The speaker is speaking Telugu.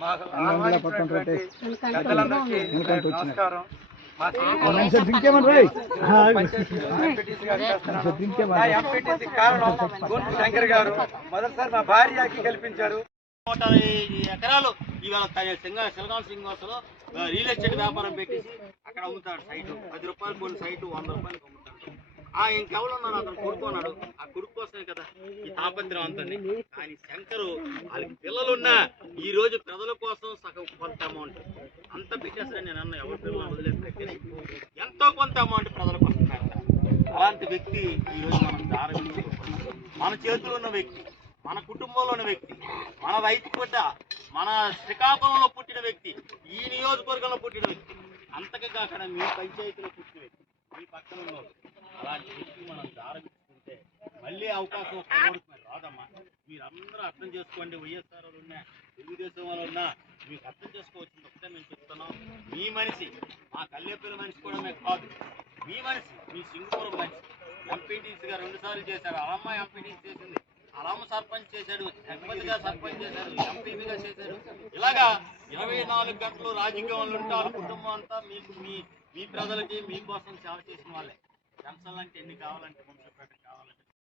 మాకు ఆహ్వానించినటువంటి పెద్దలందరికీ నమస్కారం. మా ఎంపీటీసీ కారణం గొంతు శంకర్ గారు మొదటిసారి మా భార్యకి కల్పించారు. 150 ఎకరాలు ఇవాళ శిలగాం శ్రీనివాసలో రియల్ ఎస్టేట్ వ్యాపారం పెట్టేసి అక్కడ అమ్ముతాడు. సైటు 10 రూపాయలు కొన్ని సైటు 100 రూపాయలకు అమ్ముతాడు. ఇంకెవరు ఉన్నాడు, అతను కొడుకున్నాడు. ఆ కొడుకు కోసమే కదా ఈ తాపత్రం అంతా. కానీ శంకరు వాళ్ళకి పిల్లలున్నా ఈ రోజు ప్రజల కోసం సగం కొంత అమౌంట్ అంత పెట్టేస్తారని నేను అన్న. ఎవరి పిల్లలు వదిలేస్తే ఎంతో కొంత అమౌంట్ ప్రజల కోసం పెడతారు. అలాంటి వ్యక్తి ఈరోజు మనం దారి మన చేతిలో ఉన్న వ్యక్తి, మన కుటుంబంలో ఉన్న వ్యక్తి, మన రైతు పుట్ట, మన శ్రీకాకుళంలో పుట్టిన వ్యక్తి, ఈ నియోజకవర్గంలో పుట్టిన వ్యక్తి, అంతగా కాకుండా మీ పంచాయతీలో పుట్టిన వ్యక్తి, మీ పక్కన ఉన్న అలాంటి వ్యక్తి మనం దారవించుకుంటే మళ్ళీ అవకాశం రాదమ్మా. మీరందరూ అర్థం చేసుకోండి. వైఎస్ఆర్ వాళ్ళు ఉన్నా, తెలుగుదేశం వాళ్ళు ఉన్నా మీకు అర్థం చేసుకోవాల్సింది ఒకటే మేము చెప్తున్నాం. మీ మనిషి మా కల్లేపల్లి మనిషి కూడా మేము కాదు, మీ మనిషి, మీ సింగపూరం మనిషి. ఎంపీటీసీగా 2 సార్లు చేశారు. అలమ్మ ఎంపీటీసీ చేసింది, అలమ్మ సర్పంచ్ చేశాడు, తిరుపతిగా సర్పంచ్ చేశాడు, ఎంపీగా చేశాడు. ఇలాగా 24 గంటలు రాజకీయంలో ఉంటే వాళ్ళ కుటుంబం అంతా మీకు మీ ప్రజలకి మీకోసం సేవ చేసిన వాళ్ళే. పెన్షన్లు అంటే ఎన్ని కావాలంటే 30 కావాలంటే